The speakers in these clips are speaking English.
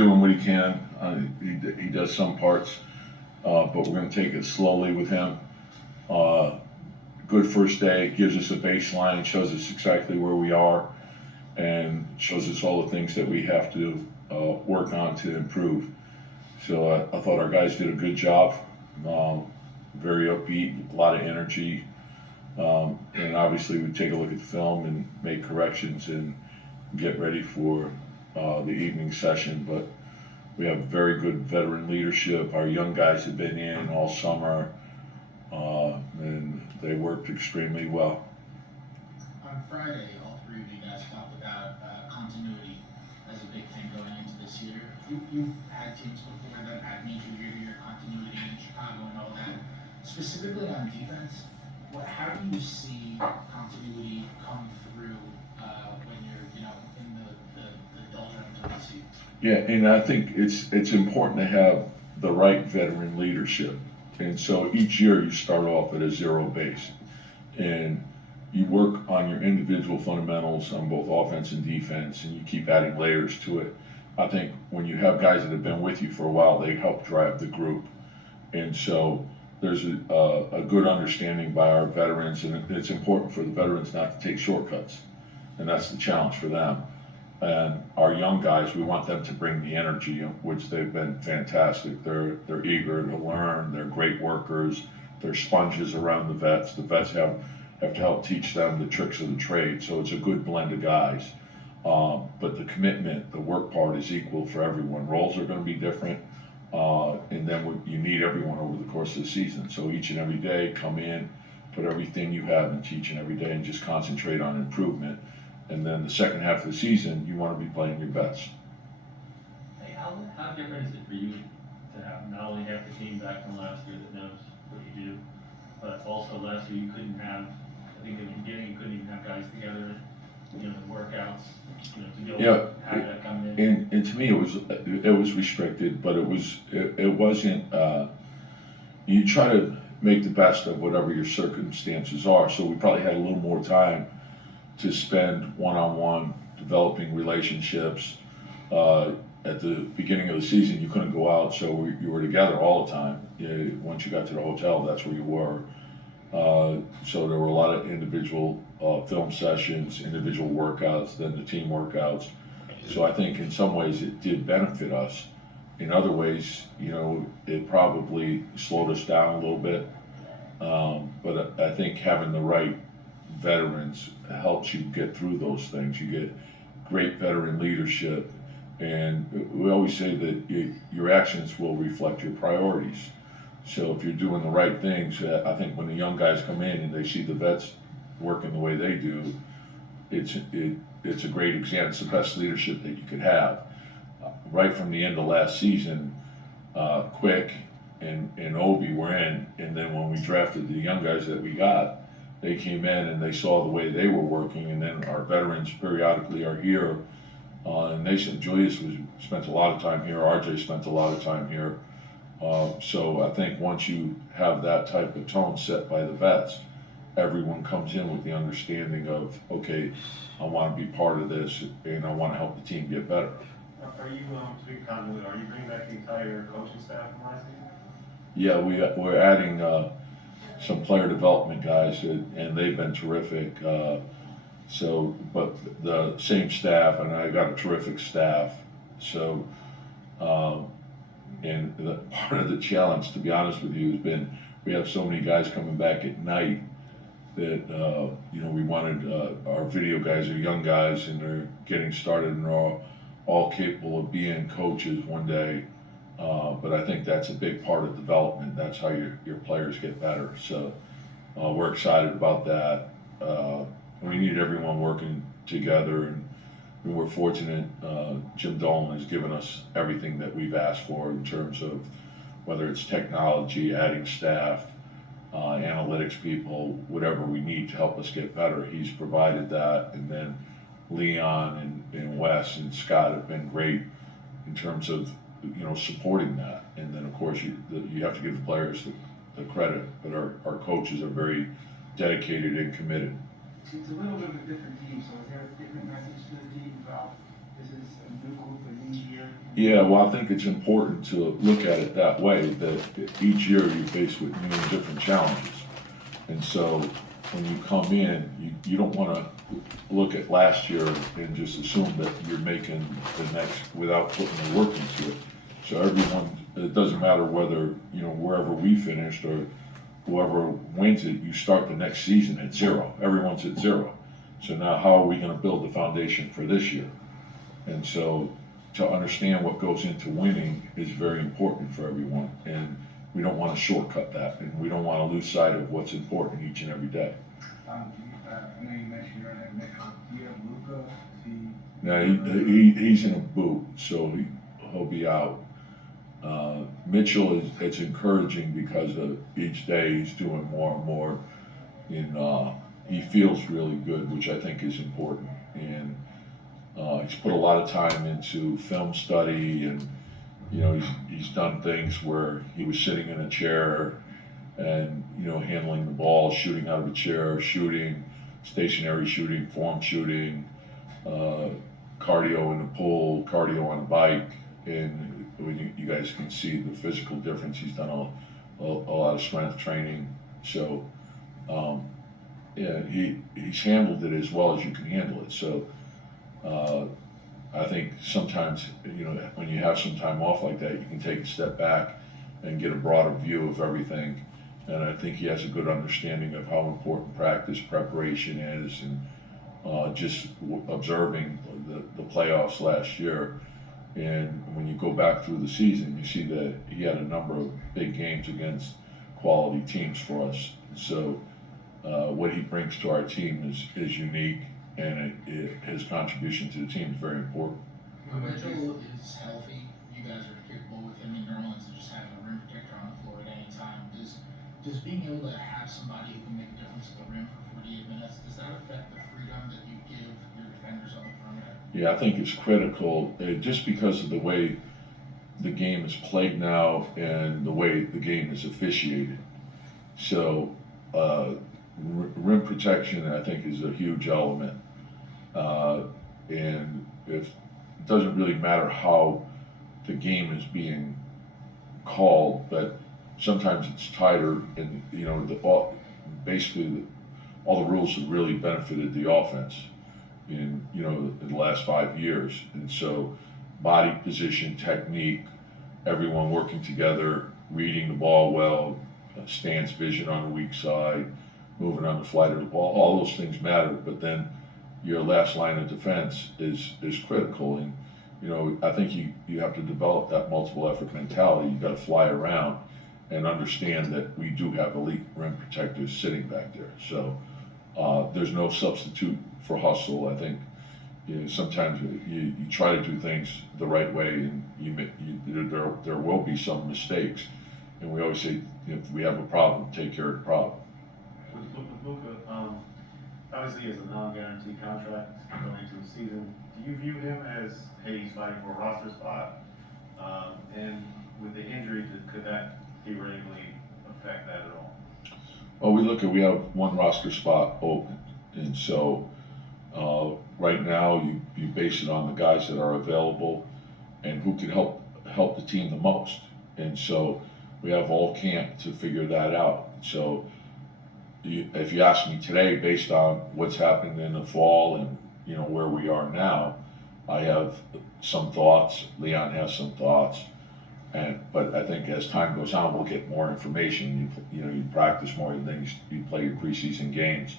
doing what he can. He does some parts, but we're going to take it slowly with him. Good first day, gives us a baseline, shows us exactly where we are, and shows us all the things that we have to work on to improve. So I thought our guys did a good job. Very upbeat, a lot of energy, and obviously we take a look at the film and make corrections and get ready for the evening session. But we have very good veteran leadership. Our young guys have been in all summer, and they worked extremely well. On Friday, all three of you guys talked about continuity as a big thing going into this year. You've had teams before that had major year-to-year continuity in Chicago and all that. Specifically on defense, how do you see continuity come through when you're, in the doldrums of the season? Yeah, and I think it's important to have the right veteran leadership. And so each year you start off at a zero base, and you work on your individual fundamentals on both offense and defense, and you keep adding layers to it. I think when you have guys that have been with you for a while, they help drive the group. And so there's a good understanding by our veterans, and it's important for the veterans not to take shortcuts, and that's the challenge for them. And our young guys, we want them to bring the energy, which they've been fantastic. They're eager to learn. They're great workers. They're sponges around the vets. The vets have to help teach them the tricks of the trade. So it's a good blend of guys. But the commitment, the work part is equal for everyone. Roles are going to be different, and then you need everyone over the course of the season. So each and every day, come in, put everything you have into each and every day, and just concentrate on improvement. And then the second half of the season, you want to be playing your best. Hey, how different is it for you to have not only half the team back from last year that knows what you do, but also last year you couldn't have, I think in the beginning you couldn't even have guys together, the workouts, to be able to have that coming in. And to me it was restricted, but it wasn't, you try to make the best of whatever your circumstances are. So we probably had a little more time to spend one-on-one developing relationships. At the beginning of the season, you couldn't go out, so you were together all the time. Once you got to the hotel, that's where you were. So there were a lot of individual film sessions, individual workouts, then the team workouts. So I think in some ways it did benefit us. In other ways, it probably slowed us down a little bit. But I think having the right veterans helps you get through those things. You get great veteran leadership, and we always say that your actions will reflect your priorities. So if you're doing the right things, I think when the young guys come in and they see the vets working the way they do, it's a great example. It's the best leadership that you could have. Right from the end of last season, Quick and Obi were in, and then when we drafted the young guys that we got, they came in and they saw the way they were working, and then our veterans periodically are here, and they said Julius spent a lot of time here, RJ spent a lot of time here. So I think once you have that type of tone set by the vets, everyone comes in with the understanding of, okay, I want to be part of this, and I want to help the team get better. Are you, speaking continuity, are you bringing back the entire coaching staff from last season? Yeah, we're adding some player development guys, and they've been terrific. But the same staff, and I got a terrific staff. So, and part of the challenge, to be honest with you, has been we have so many guys coming back at night that we wanted our video guys are young guys and they're getting started and they're all capable of being coaches one day. But I think that's a big part of development. That's how your players get better. So we're excited about that. We need everyone working together, and we're fortunate. Jim Dolan has given us everything that we've asked for in terms of whether it's technology, adding staff, analytics people, whatever we need to help us get better. He's provided that, and then Leon and Wes and Scott have been great in terms of supporting that. And then of course you have to give the players the credit, but our coaches are very dedicated and committed. It's a little bit of a different team, so is there a different message to the team about this is a new group, a new year? Yeah, well, I think it's important to look at it that way, that each year you're faced with new and different challenges. And so when you come in, you don't want to look at last year and just assume that you're making the next without putting the work into it. So everyone, it doesn't matter whether, wherever we finished or whoever wins it, you start the next season at zero. Everyone's at zero. So now how are we going to build the foundation for this year? And so to understand what goes into winning is very important for everyone. And we don't want to shortcut that, and we don't want to lose sight of what's important each and every day. I know you mentioned you're on that Metro. Do you have Luka? Now he's in a boot, so he'll be out. Mitchell it's encouraging because each day he's doing more and more. He feels really good, which I think is important. And he's put a lot of time into film study, and he's done things where he was sitting in a chair and handling the ball, shooting out of a chair, shooting, stationary shooting, form shooting, cardio in the pool, cardio on a bike, and you guys can see the physical difference. He's done a lot of strength training, so he's handled it as well as you can handle it. So I think sometimes when you have some time off like that, you can take a step back and get a broader view of everything. And I think he has a good understanding of how important practice preparation is, and just observing the playoffs last year. And when you go back through the season, you see that he had a number of big games against quality teams for us. So what he brings to our team is unique, and his contribution to the team is very important. When Mitchell is healthy, you guys are capable with him in New Orleans of just having a rim protector on the floor at any time. Does being able to have somebody who can make a difference at the rim for 48 minutes, does that affect the freedom that you give your defenders on the perimeter? Yeah, I think it's critical, just because of the way the game is played now and the way the game is officiated. So rim protection, I think, is a huge element. And it doesn't really matter how the game is being called, but sometimes it's tighter, and basically all the rules have really benefited the offense in the last 5 years. And so body position, technique, everyone working together, reading the ball well, stance vision on the weak side, moving on the flight of the ball, all those things matter. But then your last line of defense is critical. And I think you have to develop that multiple effort mentality. You got to fly around and understand that we do have elite rim protectors sitting back there. So there's no substitute for hustle. I think sometimes you try to do things the right way, and there will be some mistakes. And we always say, if we have a problem, take care of the problem. With Luka, obviously he has a non-guaranteed contract going into the season. Do you view him as, hey, he's fighting for a roster spot? And with the injury, could that theoretically affect that at all? Well, we have one roster spot open, and so right now you base it on the guys that are available and who can help the team the most. And so we have all camp to figure that out. So if you ask me today, based on what's happened in the fall and where we are now, I have some thoughts. Leon has some thoughts. But I think as time goes on, we'll get more information. You practice more, and then you play your preseason games,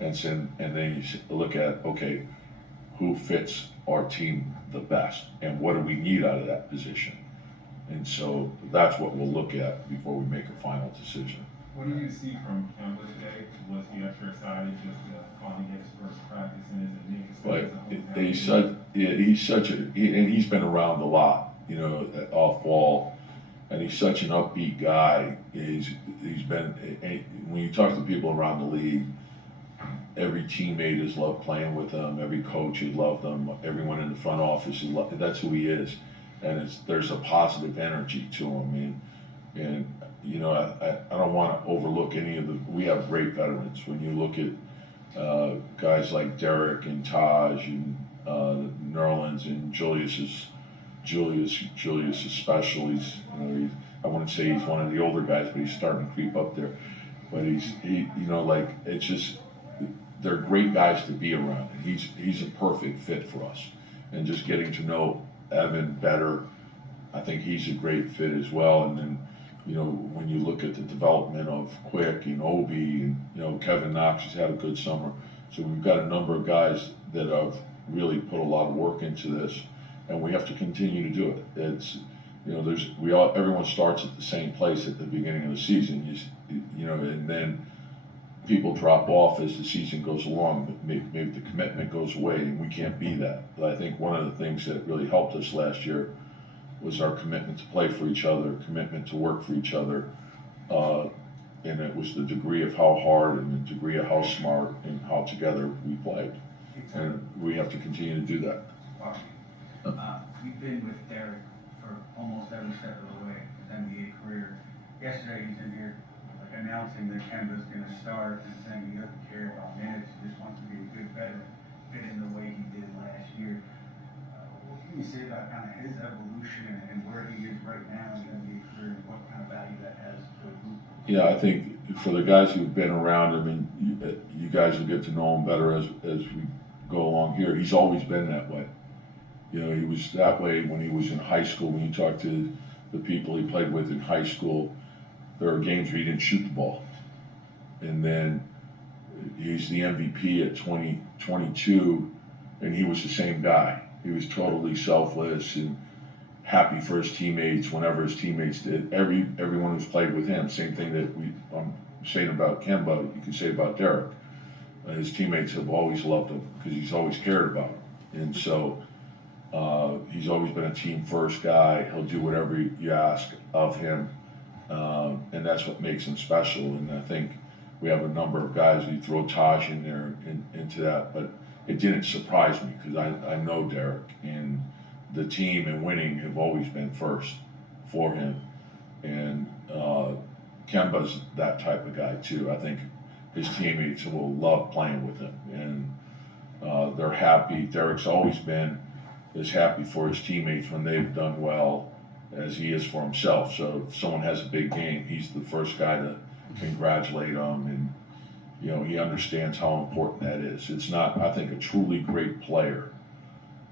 and then you look at, okay, who fits our team the best, and what do we need out of that position. And so that's what we'll look at before we make a final decision. What do you see from Kemba today? Was he extra excited just to finally get his first practice in as a Knicks? But he's been around a lot. All fall, and he's such an upbeat guy. He's been, when you talk to people around the league, every teammate has loved playing with him, every coach has loved him, everyone in the front office has loved, that's who he is, and there's a positive energy to him. And I don't want to overlook any of we have great veterans. When you look at guys like Derek and Taj and Nerlens and Julius especially. I wouldn't say he's one of the older guys, but he's starting to creep up there. But it's just they're great guys to be around. And he's a perfect fit for us. And just getting to know Evan better, I think he's a great fit as well. And then, when you look at the development of Quick and Obi and, Kevin Knox has had a good summer. So we've got a number of guys that have really put a lot of work into this, and we have to continue to do it. It's, everyone starts at the same place at the beginning of the season, and then people drop off as the season goes along. Maybe the commitment goes away, and we can't be that. But I think one of the things that really helped us last year was our commitment to play for each other, commitment to work for each other, and it was the degree of how hard and the degree of how smart and how together we played. And we have to continue to do that. You've been with Derek for almost every step of the way in his NBA career. Yesterday he's in here announcing that Kemba's going to start and saying he doesn't care about minutes, he just wants to be a good veteran, fit in the way he did last year. What can you say about kind of his evolution and where he is right now in his NBA career and what kind of value that has to a group? Yeah, I think for the guys who've been around him, and you guys will get to know him better as we go along here. He's always been that way. He was that way when he was in high school. When you talk to the people he played with in high school, there are games where he didn't shoot the ball. And then he's the MVP at 22, and he was the same guy. He was totally selfless and happy for his teammates whenever his teammates did. Everyone who's played with him, same thing that I'm saying about Kemba, you can say about Derek. His teammates have always loved him because he's always cared about them. And so he's always been a team first guy. He'll do whatever you ask of him. And that's what makes him special. And I think we have a number of guys. We throw Taj in there into that, but it didn't surprise me because I know Derek, and the team and winning have always been first for him. And Kemba's that type of guy too. I think his teammates will love playing with him, and they're happy. Derek's always been as happy for his teammates when they've done well as he is for himself. So if someone has a big game, he's the first guy to congratulate them, and he understands how important that is. It's not, I think, a truly great player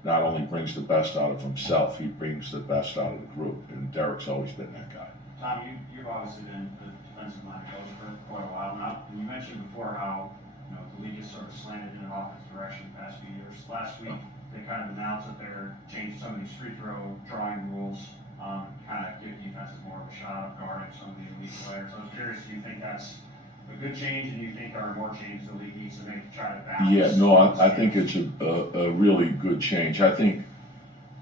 not only brings the best out of himself, he brings the best out of the group, and Derek's always been that guy. Tom, you've obviously been the defensive line coach for quite a while now, and you mentioned before how the league has sort of slanted in an offensive direction the past few years. Last week, they kind of announced that they're changing some of these free throw drawing rules, kind of give defenses more of a shot of guarding some of the elite players. I was curious, do you think that's a good change, and do you think there are more changes the league needs to make to try to balance? Yeah, no, I think it's a really good change. I think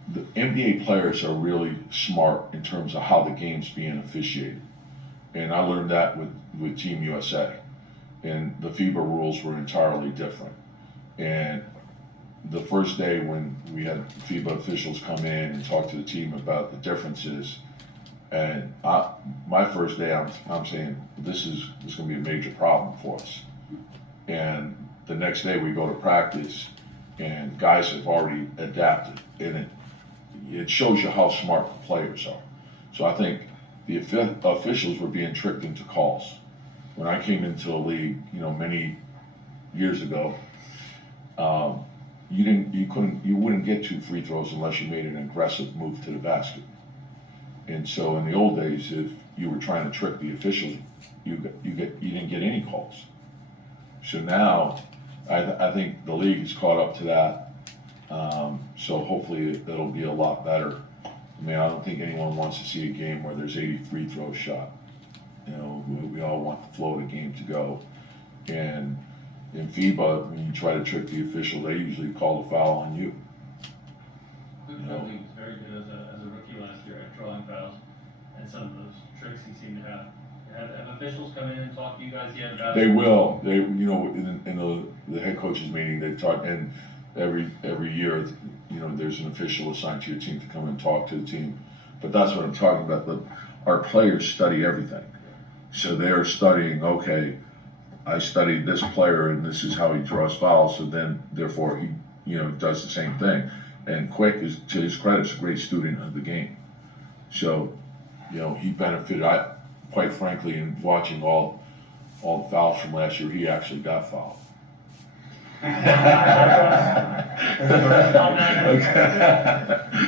the NBA players are really smart in terms of how the game's being officiated. And I learned that with Team USA. And the FIBA rules were entirely different. And the first day when we had FIBA officials come in and talk to the team about the differences, and my first day I'm saying this is going to be a major problem for us. And the next day we go to practice, and guys have already adapted, and it shows you how smart the players are. So I think the officials were being tricked into calls. When I came into the league, many years ago, you wouldn't get 2 free throws unless you made an aggressive move to the basket. And so in the old days, if you were trying to trick the officials, you didn't get any calls. So now, I think the league has caught up to that. So hopefully it'll be a lot better. I mean, I don't think anyone wants to see a game where there's 80 free throws shot. We all want the flow of the game to go. And in FIBA, when you try to trick the official, they usually call the foul on you. Quick Philly was very good as a rookie last year at drawing fouls, and some of those tricks he seemed to have. Have officials come in and talk to you guys yet about it? They will. They, in the head coaches meeting, they talk, and every year, there's an official assigned to your team to come and talk to the team. But that's what I'm talking about. But our players study everything, so they're studying. Okay, I studied this player, and this is how he draws fouls. So then, therefore, does the same thing. And Quick is, to his credit, is a great student of the game. So, he benefited. Quite frankly, in watching all the fouls from last year, he actually got fouled. Okay.